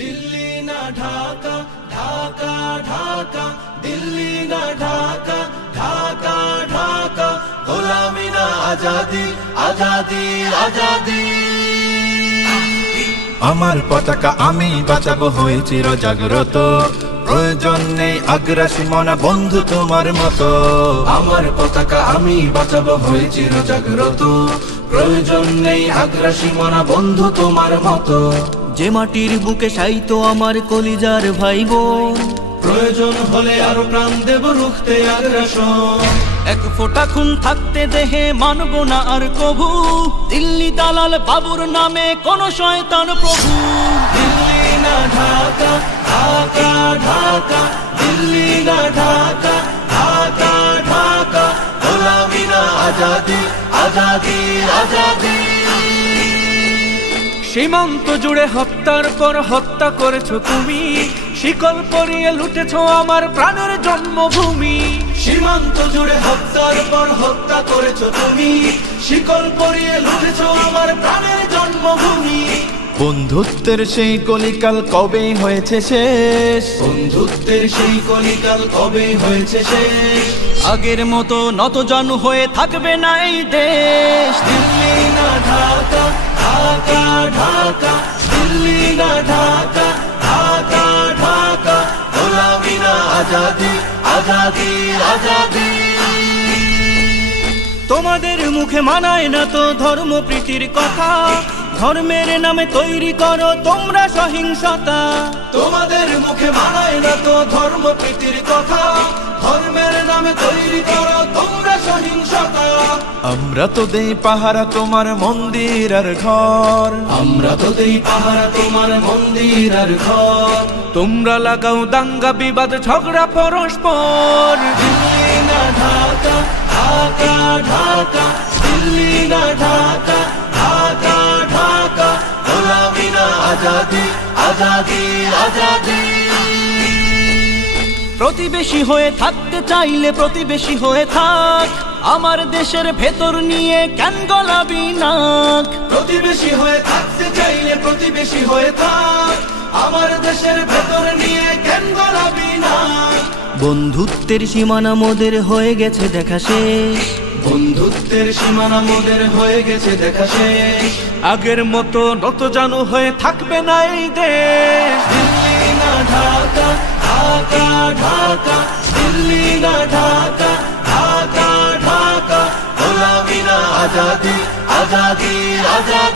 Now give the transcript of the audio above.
दिल्ली ना ढाका ढाका ढाका दिल्ली ना ढाका ढाका ढाका गोलामी ना आजादी आजादी आजादी আমার পতাকা আমি বাঁচাবো হয়ে চির জাগ্রত প্রয়োজন নেই আগ্রাসী মনা বন্ধু তোমার মতো আমার পতাকা আমি বাঁচাবো হয়ে চির জাগ্রত প্রয়োজন নেই আগ্রাসী মনা বন্ধু তোমার মতো যে মাটির বুকে সাইতো আমার কলিজার ভাই বোন প্রয়োজন হলে আরো প্রাণ দেব রুখতে আগ্রাসন এক ফোঁটা খুন থাকতে দেহে মানব না আর কভু দিল্লি দালাল বাবুর নামে কোন শয়তান প্রভু দিল্লি না ঢাকা ঢাকা ঢাকা দিল্লি না ঢাকা ঢাকা ঢাকা গোলামি না আজাদি আজাদি আজাদি সীমান্ত জুড়ে হত্যার পর হত্যা করেছো তুমি শিকল পরিয়ে লুটেছো আমার প্রাণের জন্মভূমি সীমান্ত জুড়ে হত্যার পর হত্যা করেছো তুমি শিকল পরিয়ে লুটেছো আমার প্রাণের জন্মভূমি বন্ধুত্বের সেই কলিকাল কবে হয়েছে শেষ বন্ধুত্বের সেই কলিকাল কবে হয়েছে শেষ আগের মতো নতজানু হয়ে থাকবে না এই দেশ দিল্লি না ঢাকা ঢাকা ঢাকা দিল্লি না ঢাকা ঢাকা ঢাকা গোলামি না আজাদি আজাদি আজাদি তোমাদের মুখে মানায় না তো ধর্মপ্রীতির কথা ধর্মের নামে তৈরি করো তোমরা সহিংসতা তোমাদের মুখে মানায় না তো ধর্মপ্রীতির কথা ধর্মের নামে তৈরি করো তোমরা সহিংসতা আমরা তো দেই পাহারা তোমার মন্দির আর ঘর আমরা তো দেই পাহারা তোমার মন্দির আর ঘর তোমরা লাগাও দাঙ্গা বিবাদ ঝগড়া পরস্পর দিল্লি না ঢাকা ঢাকা ঢাকা দিল্লি না ঢাকা ঢাকা ঢাকা গোলামি না আজাদি আজাদি আজাদি প্রতিবেশী হয়ে থাকতে চাইলে প্রতিবেশী হয়ে থাক আমার দেশের ভেতর নিয়ে কেন গলাবি নাক প্রতিবেশী হয়ে থাকতে চাইলে প্রতিবেশী হয়ে থাক আমার দেশের ভেতর নিয়ে কেন গলাবি নাক বন্ধুত্বের সীমানা মোদের হয়ে গেছে দেখা শেষ বন্ধুত্বের সীমানা মোদের হয়ে গেছে দেখা শেষ আগের মতো নতজানু হয়ে থাকবে না এই দেশ দিল্লি না ঢাকা ঢাকা ঢাকা দিল্লি না ঢাকা ঢাকা ঢাকা গোলামি না আজাদি আজাদি আজাদি